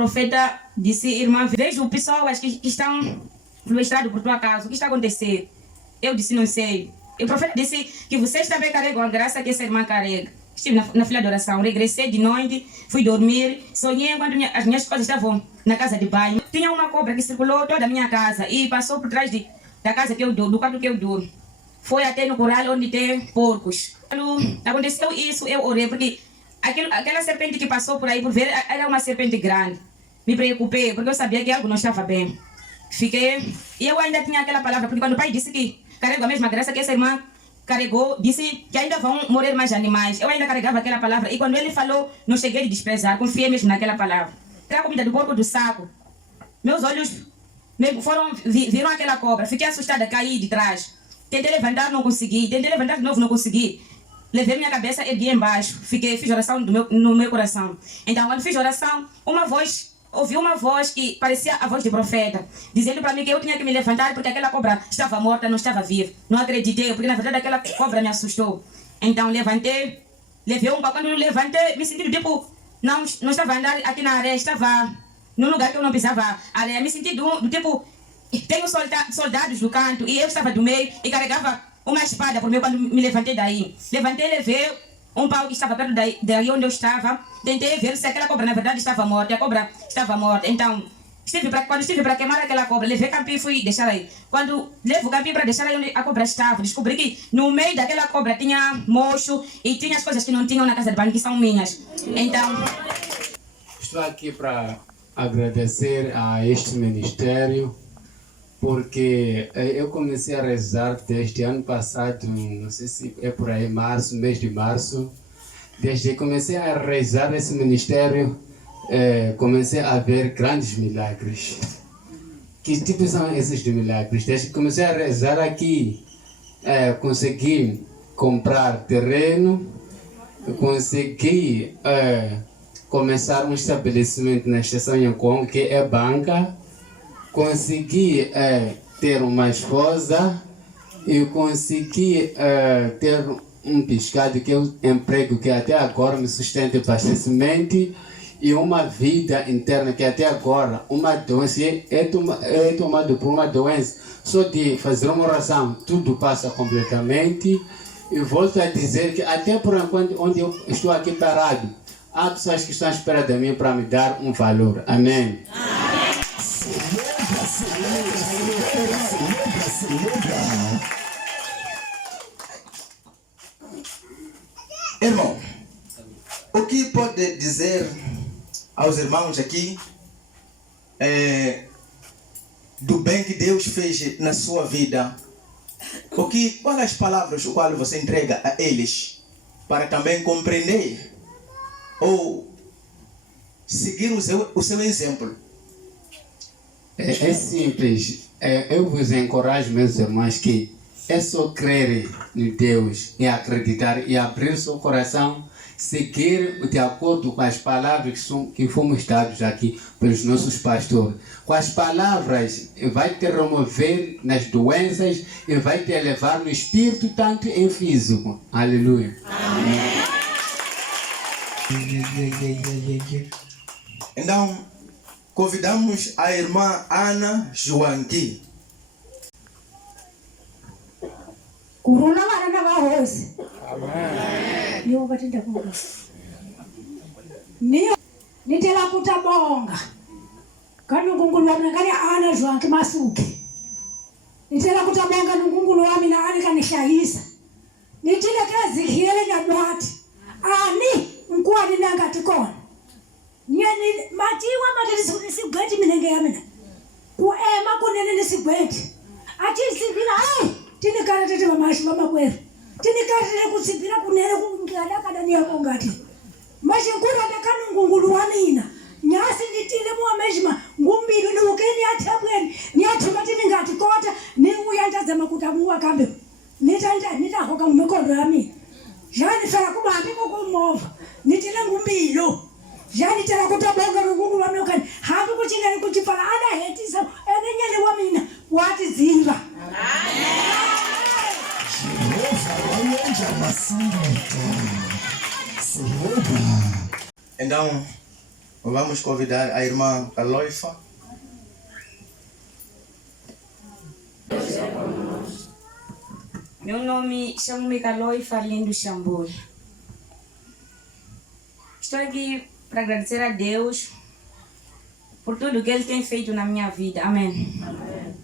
profeta disse, irmã, vejo pessoas que estão frustradas por tua causa. O que está a acontecer? Eu disse, não sei. E o profeta disse que vocês também carregam a graça que essa irmã carrega. Estive na fila de oração, regressei de noite, fui dormir, sonhei enquanto as minhas coisas estavam na casa de banho. Tinha uma cobra que circulou toda a minha casa e passou por trás da casa que eu durmo, do quarto que eu durmo. Foi até no curral onde tem porcos. Quando aconteceu isso, eu orei, porque aquela serpente que passou por aí, por ver, era uma serpente grande. Me preocupei, porque eu sabia que algo não estava bem. Fiquei, e eu ainda tinha aquela palavra, porque quando o pai disse que carrego a mesma graça que essa irmã carregou, disse que ainda vão morrer mais animais. Eu ainda carregava aquela palavra, e quando ele falou, não cheguei a desprezar, confiei mesmo naquela palavra. Era a comida do porco do saco. Meus olhos viram aquela cobra, fiquei assustada, caí de trás. Tentei levantar, não consegui. Tentei levantar de novo, não consegui. Levei minha cabeça, ergui embaixo. Fiz oração no meu coração. Então, quando fiz oração, ouvi uma voz que parecia a voz de profeta, dizendo para mim que eu tinha que me levantar porque aquela cobra estava morta, não estava viva. Não acreditei, porque na verdade aquela cobra me assustou. Então, levantei, levei um pau. Quando eu levantei, me senti tipo, não estava andando aqui na areia, estava num lugar que eu não pisava areia. Me senti do tipo, tenho soldados do canto e eu estava do meio e carregava uma espada por mim quando me levantei daí. Levantei, levei um pau que estava perto daí onde eu estava. Tentei ver se aquela cobra na verdade estava morta. A cobra estava morta. Então, quando estive para queimar aquela cobra, levei capim e fui deixar aí. Quando levo o capim para deixar aí onde a cobra estava, descobri que no meio daquela cobra tinha mocho e tinha as coisas que não tinham na casa de banho, que são minhas. Então, estou aqui para agradecer a este ministério, porque eu comecei a rezar desde ano passado, não sei se é por aí, mês de março. Desde que comecei a rezar esse ministério, comecei a ver grandes milagres. Que tipo são esses de milagres? Desde que comecei a rezar aqui, consegui comprar terreno, consegui começar um estabelecimento na estação Yankong, que é banca. Consegui ter uma esposa e consegui ter um pescado, que é um emprego que até agora me sustenta bastante, e uma vida interna que até agora, uma doença, é tomado por uma doença, só de fazer uma oração, tudo passa completamente. E volto a dizer que até por enquanto, onde eu estou aqui parado, há pessoas que estão à espera de mim para me dar um valor. Amém. Irmão, o que pode dizer aos irmãos aqui do bem que Deus fez na sua vida? Quais as palavras o qual você entrega a eles para também compreender ou seguir o seu exemplo? É simples. Eu vos encorajo, meus irmãos, que é só crer em Deus e acreditar e abrir seu coração, seguir de acordo com as palavras que fomos dados aqui pelos nossos pastores. Com as palavras, vai te remover nas doenças e vai te elevar no espírito, tanto em físico. Aleluia. Amém. Então, convidamos a irmã Ana Joanqui. Kuruna varana vahosi. Amen. Niyo batenda kuba. Niyo nitela kutabonga. Kanu ngungulu wami ngani Ana Joanqui Masuki. Nitela kutabonga ngungulu wami na ani kanishayisa. Nitile kazi hiele nyabwati. Ani mkwani nangati kona. Nyeni matiwa matisi sigweti minenge yamina. Kuema kunene nisigweti. Ati sivila tini karatete mamashi mamakweru. Tini karatete kusipira kunere kungada kadani yako ngati. Mashikura takanu ngungulu wamina. Nyasi nitile muwa meshima. Ngumbiru ni ukeni atabweni. Ni atumatini ngati kota. Ni uyantaze makutamuwa kambe. Nita hoka mmekondo yami. Jani fara kubambi kukumova. Nitile ngumbiru. Jani tela kutabonga ngungulu wamina ukani. Haku kuchina ni kuchifala. Ana heti sa. Enenyele wamina. Wati zimba. Então, Vamos convidar a irmã Aloifa. Meu nome chamo-me Aloifa Lindo Xambui. Estou aqui para agradecer a Deus por tudo que Ele tem feito na minha vida. Amém. Amém.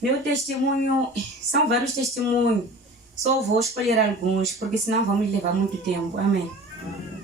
Meu testemunho, são vários testemunhos. Só vou escolher alguns, porque senão vamos levar muito tempo. Amém. Amém.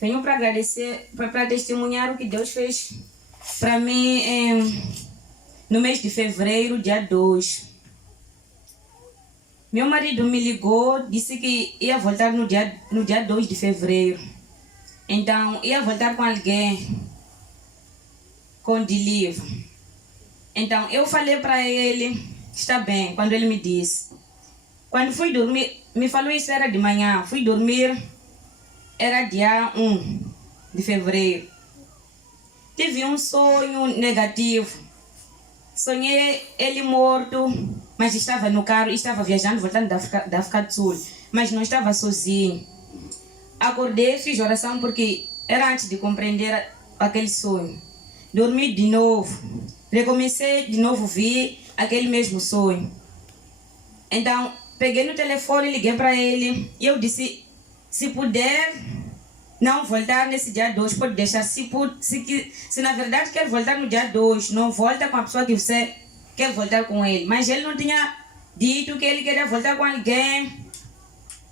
Venho para agradecer, para testemunhar o que Deus fez para mim no mês de fevereiro, dia 2. Meu marido me ligou, disse que ia voltar no dia 2 de fevereiro. Então, ia voltar com alguém, com delivery. Então, eu falei para ele, está bem, quando ele me disse. Quando fui dormir, me falou isso era de manhã, fui dormir, era dia 1 de fevereiro. Tive um sonho negativo. Sonhei ele morto, mas estava no carro, estava viajando, voltando da África do Sul, mas não estava sozinho. Acordei, fiz oração porque era antes de compreender aquele sonho. Dormi de novo, recomecei de novo, vi aquele mesmo sonho. Então, peguei no telefone, liguei para ele e eu disse, se puder não voltar nesse dia 2, pode deixar. Se na verdade quer voltar no dia 2, não volta com a pessoa que você quer voltar com ele. Mas ele não tinha dito que ele queria voltar com alguém.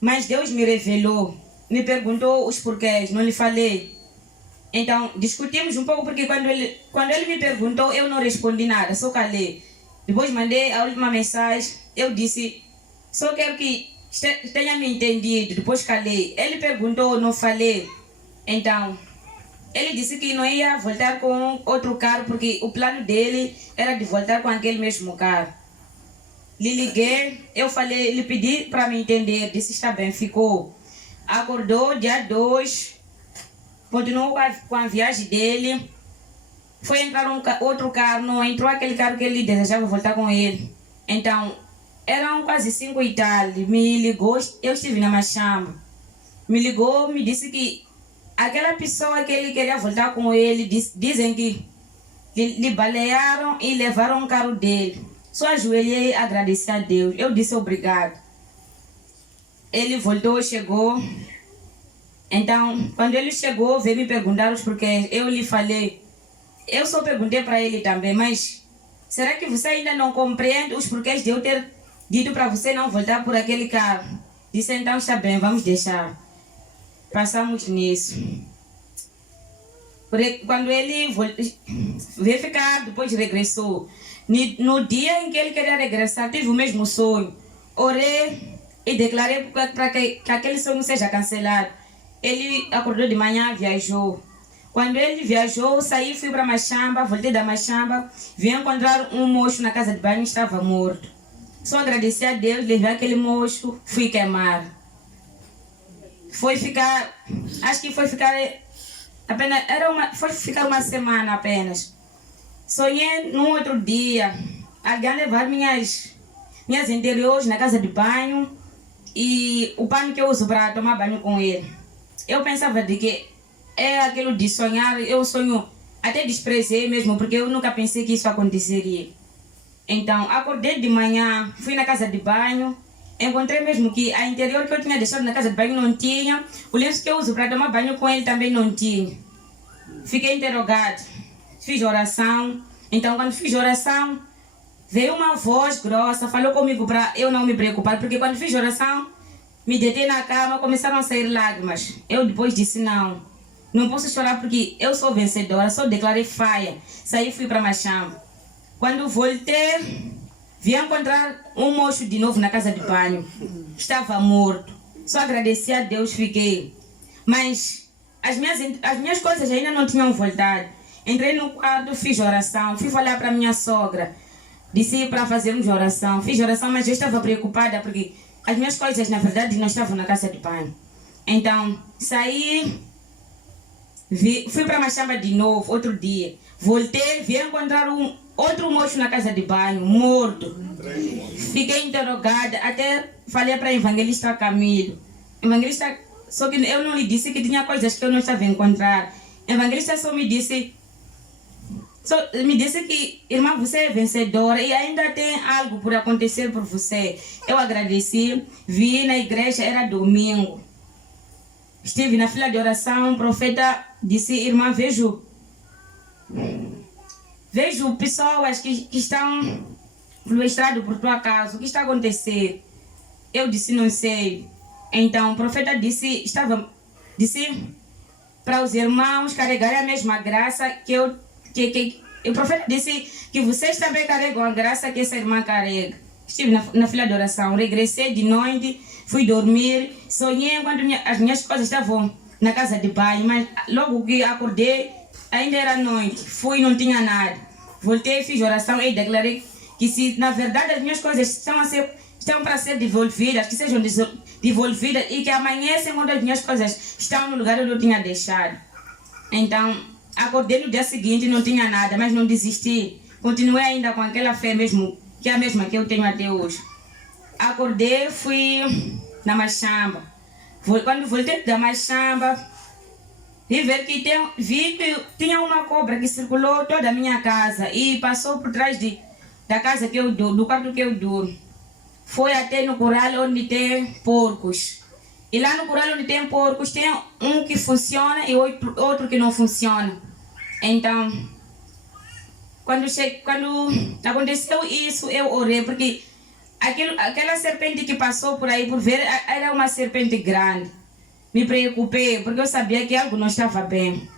Mas Deus me revelou, me perguntou os porquês, não lhe falei. Então, discutimos um pouco, porque quando ele me perguntou, eu não respondi nada, só calei. Depois mandei a última mensagem, eu disse, só quero que tenha me entendido, depois calei. Ele perguntou, não falei. Então, ele disse que não ia voltar com outro carro, porque o plano dele era de voltar com aquele mesmo carro. Lhe liguei, eu falei, lhe pedi para me entender, disse, está bem, ficou. Acordou, dia 2, continuou com a viagem dele. Foi entrar outro carro, não entrou aquele carro que ele desejava voltar com ele. Então, eram quase 5 e tal, me ligou, eu estive na Machamba. Me ligou, me disse que aquela pessoa que ele queria voltar com ele, dizem que lhe balearam e levaram o carro dele. Só ajoelhei e agradeci a Deus. Eu disse obrigado. Ele voltou, chegou. Então, quando ele chegou, veio me perguntar os porquês. Eu lhe falei. Eu só perguntei para ele também, mas será que você ainda não compreende os porquês de eu ter dito para você não voltar por aquele carro? Disse, então está bem, vamos deixar. Passamos nisso. Porque quando ele veio ficar, depois regressou. No dia em que ele queria regressar, tive o mesmo sonho. Orei e declarei para que aquele sonho seja cancelado. Ele acordou de manhã, viajou. Quando ele viajou, saí, fui para Machamba, voltei da Machamba, vim encontrar um moço na casa de banho, estava morto. Só agradeci a Deus, levei aquele moço, fui queimar. Foi ficar uma semana apenas. Sonhei num outro dia, alguém levar minhas interiores na casa de banho e o pano que eu uso para tomar banho com ele. Eu pensava de que é aquilo de sonhar, eu sonho, até desprezei mesmo, porque eu nunca pensei que isso aconteceria. Então, acordei de manhã, fui na casa de banho, encontrei mesmo que a interior que eu tinha deixado na casa de banho não tinha, o lenço que eu uso para tomar banho com ele também não tinha. Fiquei interrogado, fiz oração. Então, quando fiz oração, veio uma voz grossa, falou comigo para eu não me preocupar, porque quando fiz oração, me deitei na cama, começaram a sair lágrimas. Eu depois disse, não posso chorar porque eu sou vencedora, só declarei faia. Saí e fui para Machamba. Quando voltei, vim encontrar um moço de novo na casa de banho. Estava morto. Só agradeci a Deus, fiquei. Mas as minhas coisas ainda não tinham voltado. Entrei no quarto, fiz oração, fui falar para minha sogra. Disse para fazermos oração. Fiz oração, mas eu estava preocupada porque as minhas coisas, na verdade, não estavam na casa de banho. Então, saí, fui para Machamba de novo, outro dia. Voltei, vim encontrar outro moço na casa de banho, morto. Fiquei interrogada, até falei para o evangelista Camilo. Evangelista Só que eu não lhe disse que tinha coisas que eu não estava a encontrar. O evangelista só me disse que, irmã, você é vencedora e ainda tem algo por acontecer por você. Eu agradeci, vi na igreja, era domingo. Estive na fila de oração, o profeta disse, irmã, vejo pessoas que estão frustradas por tua causa. O que está acontecendo? Eu disse, não sei. Então, o profeta disse para os irmãos carregarem a mesma graça o profeta disse que vocês também carregam a graça que essa irmã carrega. Estive na fila de oração, regressei de noite, fui dormir, sonhei enquanto as minhas coisas estavam na casa de banho, mas logo que acordei, ainda era noite, fui e não tinha nada. Voltei, fiz oração e declarei que se na verdade as minhas coisas estão para ser devolvidas, que sejam devolvidas e que amanhecem quando as minhas coisas estão no lugar onde eu tinha deixado. Então, acordei no dia seguinte, não tinha nada, mas não desisti. Continuei ainda com aquela fé mesmo, que é a mesma que eu tenho até hoje. Acordei, fui na Machamba. Quando voltei da Machamba, vi que tinha uma cobra que circulou toda a minha casa e passou por trás da casa do quarto que eu durmo. Foi até no curral onde tem porcos. E lá no curral onde tem porcos, tem um que funciona e outro que não funciona. Então, quando aconteceu isso, eu orei, porque aquela serpente que passou por aí, por ver, era uma serpente grande. Me preocupei, porque eu sabia que algo não estava bem.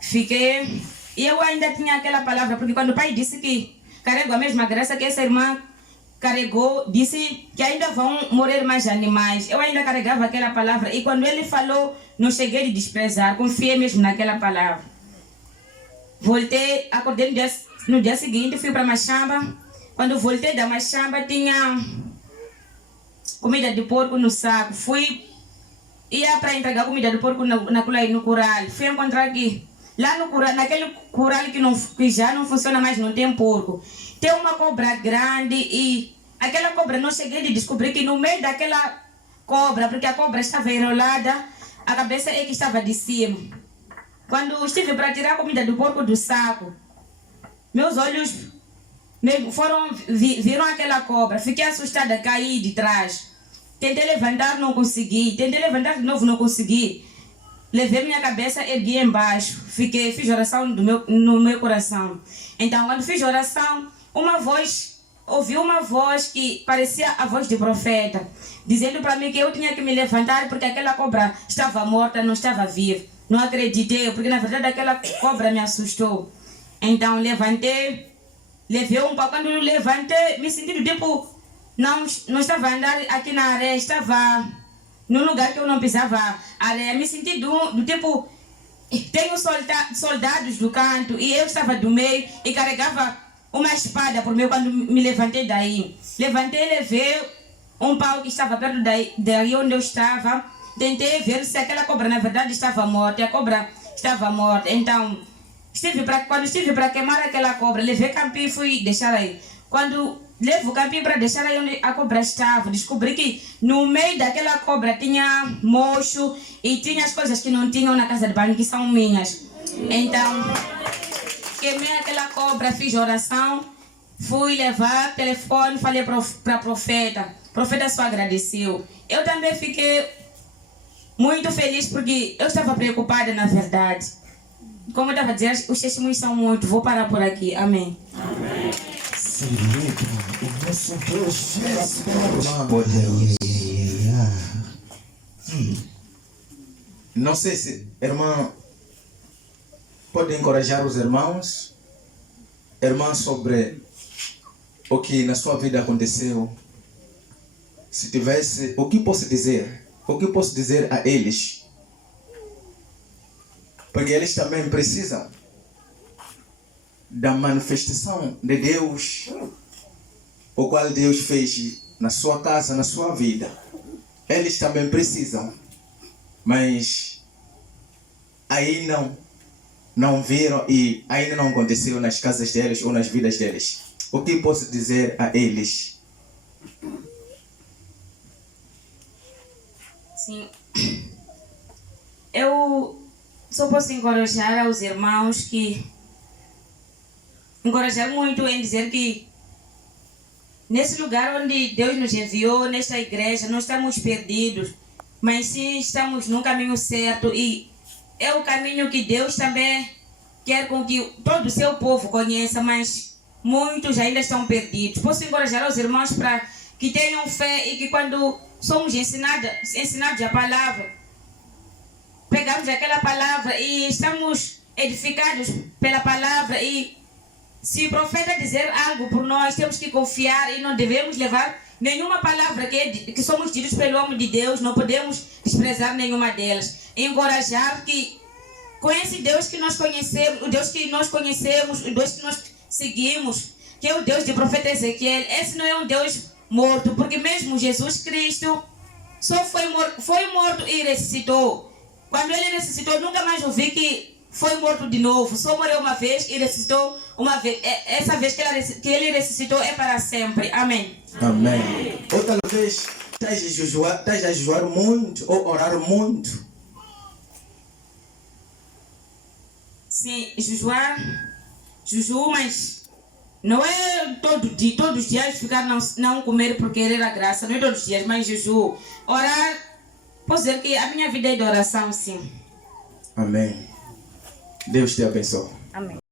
Fiquei, e eu ainda tinha aquela palavra, porque quando o pai disse que carrego a mesma graça que essa irmã carregou, disse que ainda vão morrer mais animais. Eu ainda carregava aquela palavra, e quando ele falou, não cheguei a desprezar, confiei mesmo naquela palavra. Voltei, acordei no dia seguinte, fui para Machamba. Quando voltei da Machamba, tinha comida de porco no saco. Ia para entregar comida de porco no curral. Fui encontrar aqui, lá no curral, naquele curral que já não funciona mais, não tem porco. Tem uma cobra grande e aquela cobra, não cheguei a descobrir que no meio daquela cobra, porque a cobra estava enrolada, a cabeça é que estava de cima. Quando estive para tirar a comida do porco do saco, meus olhos viram aquela cobra. Fiquei assustada, caí de trás. Tentei levantar, não consegui. Tentei levantar de novo, não consegui. Levei minha cabeça, ergui embaixo. Fiz oração no meu coração. Então, quando fiz oração, ouvi uma voz que parecia a voz de profeta, dizendo para mim que eu tinha que me levantar porque aquela cobra estava morta, não estava viva. Não acreditei, porque na verdade aquela cobra me assustou. Então levantei, levei um pouco. Quando eu levantei, me senti tipo, não estava a andar aqui na areia, estava num lugar que eu não pisava areia. Me senti do tipo, tenho soldados do canto e eu estava do meio e carregava uma espada por mim quando me levantei daí. Levantei e levei um pau que estava perto daí onde eu estava. Tentei ver se aquela cobra na verdade estava morta. E a cobra estava morta. Então, quando estive para queimar aquela cobra, levei campim e fui deixar aí. Quando levo o campim para deixar aí onde a cobra estava, descobri que no meio daquela cobra tinha mocho e tinha as coisas que não tinham na casa de banho, que são minhas. Então, queimei aquela cobra, fiz oração, fui levar telefone, falei para a profeta. O profeta só agradeceu. Eu também fiquei muito feliz porque eu estava preocupada, na verdade. Como eu estava a dizer, os testemunhos são muitos. Vou parar por aqui. Amém. Amém. O nosso Deus é poderoso. Não sei se, irmã, pode encorajar os irmãos, sobre o que na sua vida aconteceu. Se tivesse, o que posso dizer? O que eu posso dizer a eles? Porque eles também precisam da manifestação de Deus, o qual Deus fez na sua casa, na sua vida. Eles também precisam, mas aí não viram e ainda não aconteceu nas casas deles ou nas vidas deles. O que posso dizer a eles? Sim. eu só posso encorajar aos irmãos encorajar muito em dizer que nesse lugar onde Deus nos enviou, nesta igreja, não estamos perdidos, mas sim estamos no caminho certo e é o caminho que Deus também quer com que todo o seu povo conheça, mas muitos ainda estão perdidos. Posso encorajar os irmãos para que tenham fé e que quando somos ensinados a palavra, pegamos aquela palavra e estamos edificados pela palavra e se o profeta dizer algo por nós, temos que confiar e não devemos levar nenhuma palavra que somos ditos pelo homem de Deus, não podemos desprezar nenhuma delas. Encorajar que com esse Deus que nós conhecemos, o Deus que nós conhecemos, o Deus que nós seguimos, que é o Deus do profeta Ezequiel, esse não é um Deus morto, porque mesmo Jesus Cristo só foi morto e ressuscitou. Quando ele ressuscitou, nunca mais ouvi que foi morto de novo, só morreu uma vez e ressuscitou uma vez. Essa vez que ele ressuscitou é para sempre. Amém. Amém. Ou talvez estás a jejuar muito ou orar muito. Sim, jejuo, mas não é todos os dias ficar não comer por querer a graça, não é todos os dias, mas jejuo. Orar, posso dizer que a minha vida é de oração, sim. Amém. Deus te abençoe. Amém.